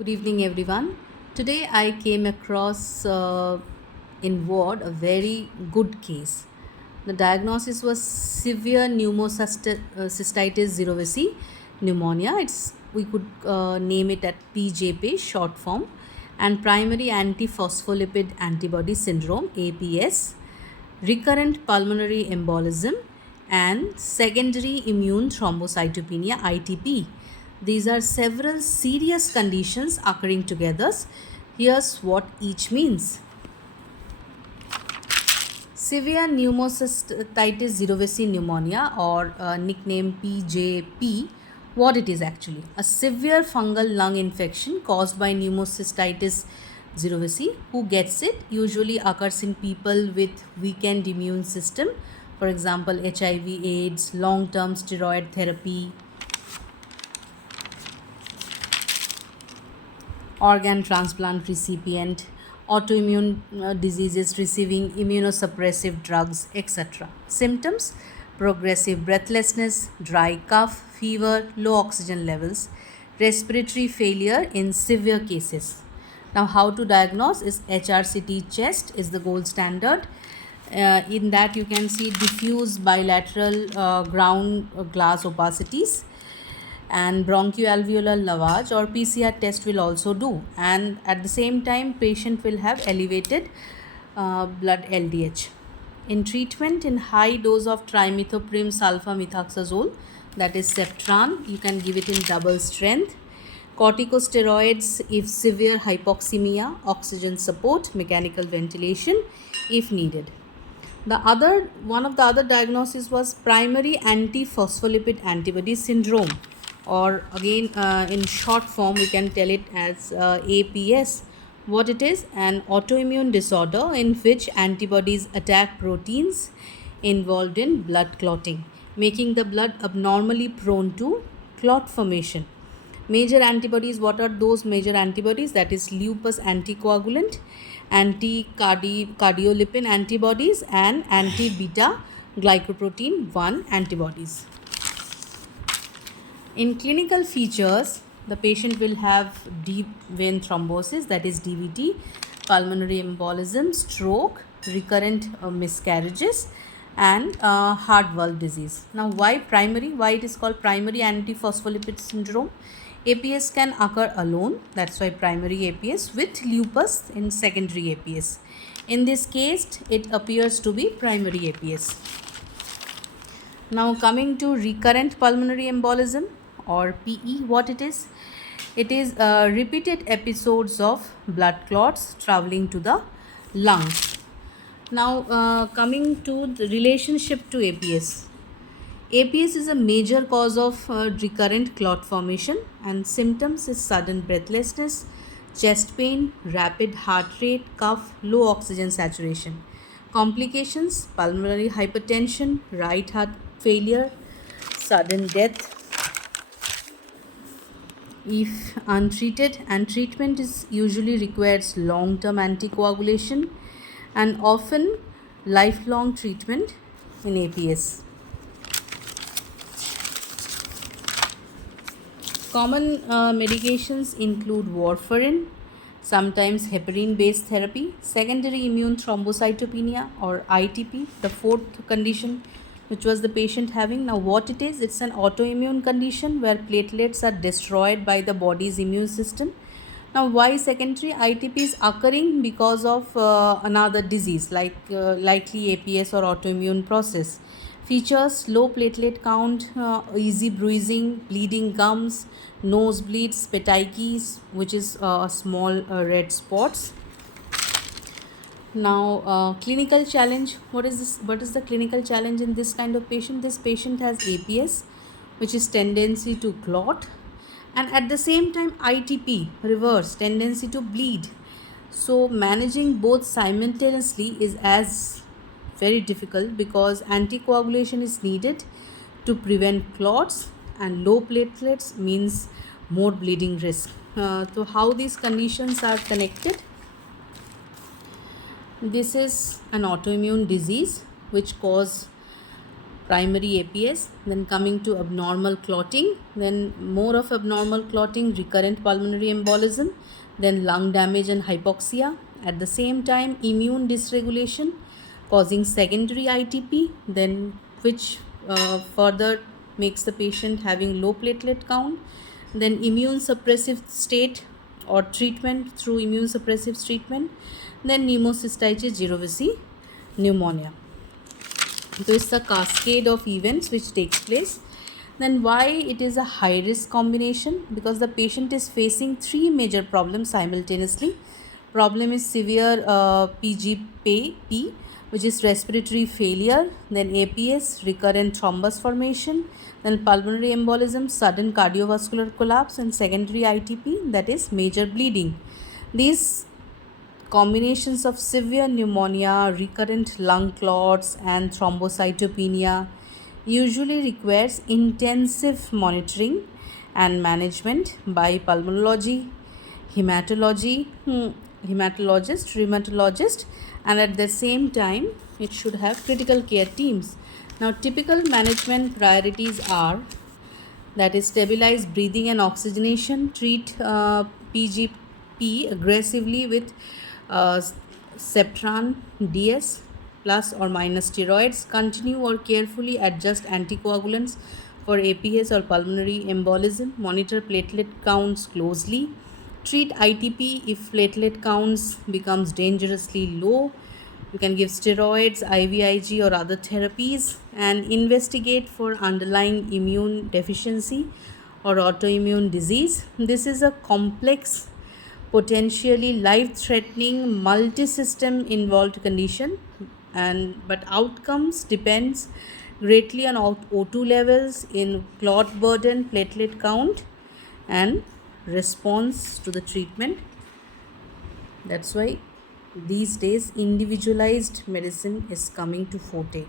Good evening, everyone. Today I came across in ward a very good case. The diagnosis was severe pneumocystitis zeroveci pneumonia. It's we could name it at PJP short form, and primary antiphospholipid antibody syndrome (APS), recurrent pulmonary embolism, and secondary immune thrombocytopenia (ITP). These are several serious conditions occurring together. Here's what each means. Severe pneumocystitis zeroveci pneumonia, or nickname PJP, what it is actually. A severe fungal lung infection caused by pneumocystitis zeroveci. Who gets it? Usually occurs in people with weakened immune system. For example, HIV, AIDS, long-term steroid therapy, organ transplant recipient, autoimmune diseases receiving immunosuppressive drugs, etc. Symptoms: progressive breathlessness, dry cough, fever, low oxygen levels, respiratory failure in severe cases. Now, how to diagnose is HRCT chest is the gold standard. In that, you can see diffuse bilateral ground glass opacities, and bronchoalveolar lavage or PCR test will also do, and at the same time patient will have elevated blood LDH. In treatment, in high dose of trimethoprim sulfamethoxazole, that is Septran, you can give it in double strength. Corticosteroids if severe hypoxemia, oxygen support, mechanical ventilation if needed. One of the other diagnoses was primary antiphospholipid antibody syndrome, or again in short form we can tell it as APS. What it is? An autoimmune disorder in which antibodies attack proteins involved in blood clotting, making the blood abnormally prone to clot formation. Major antibodies, what are those major antibodies? That is lupus anticoagulant, anti-cardiolipin antibodies, and anti-beta glycoprotein 1 antibodies. In clinical features, the patient will have deep vein thrombosis, that is DVT, pulmonary embolism, stroke, recurrent miscarriages, and heart valve disease. Now, why primary? Why it is called primary antiphospholipid syndrome? APS can occur alone, that's why primary APS, with lupus in secondary APS. In this case, it appears to be primary APS. Now, coming to recurrent pulmonary embolism, or PE, what it is? It is repeated episodes of blood clots traveling to the lungs. Now, coming to the relationship to APS. APS is a major cause of recurrent clot formation, and symptoms is sudden breathlessness, chest pain, rapid heart rate, cough, low oxygen saturation. Complications: pulmonary hypertension, right heart failure, sudden death if untreated, and treatment is usually requires long-term anticoagulation and often lifelong treatment in APS. Common medications include warfarin, sometimes heparin based therapy, secondary immune thrombocytopenia or ITP, the fourth condition which was the patient having. Now, what it is? It's an autoimmune condition where platelets are destroyed by the body's immune system. Now, why secondary? ITP is occurring because of another disease like likely APS or autoimmune process. Features: low platelet count, easy bruising, bleeding gums, nosebleeds, petechiae, which is small red spots. Now, clinical challenge. What is this? What is the clinical challenge in this kind of patient? This patient has APS, which is tendency to clot, and at the same time ITP, reverse tendency to bleed. So managing both simultaneously is as very difficult because anticoagulation is needed to prevent clots, and low platelets means more bleeding risk. So how these conditions are connected? This is an autoimmune disease which cause primary APS. Then coming to abnormal clotting, then more of abnormal clotting, recurrent pulmonary embolism, then lung damage and hypoxia. At the same time, immune dysregulation causing secondary ITP, then which further makes the patient having low platelet count. Then immune suppressive state or treatment through immune suppressive treatment. Then pneumocystitis jirovecii pneumonia. So it's a cascade of events which takes place. Then why it is a high risk combination? Because the patient is facing three major problems simultaneously. Problem is severe PGP, which is respiratory failure, then APS, recurrent thrombus formation, then pulmonary embolism, sudden cardiovascular collapse, and secondary ITP, that is major bleeding. These combinations of severe pneumonia, recurrent lung clots, and thrombocytopenia usually requires intensive monitoring and management by pulmonology, hematology, rheumatologist, and at the same time it should have critical care teams. Now, typical management priorities are, that is, stabilize breathing and oxygenation, treat PGP aggressively with Septran DS plus or minus steroids, continue or carefully adjust anticoagulants for APS or pulmonary embolism, monitor platelet counts closely, treat ITP if platelet counts becomes dangerously low. You can give steroids, IVIG or other therapies, and investigate for underlying immune deficiency or autoimmune disease. This is a complex, potentially life-threatening, multi-system involved condition, but outcomes depends greatly on O2 levels, in clot burden, platelet count, and response to the treatment. That's why these days individualized medicine is coming to forte.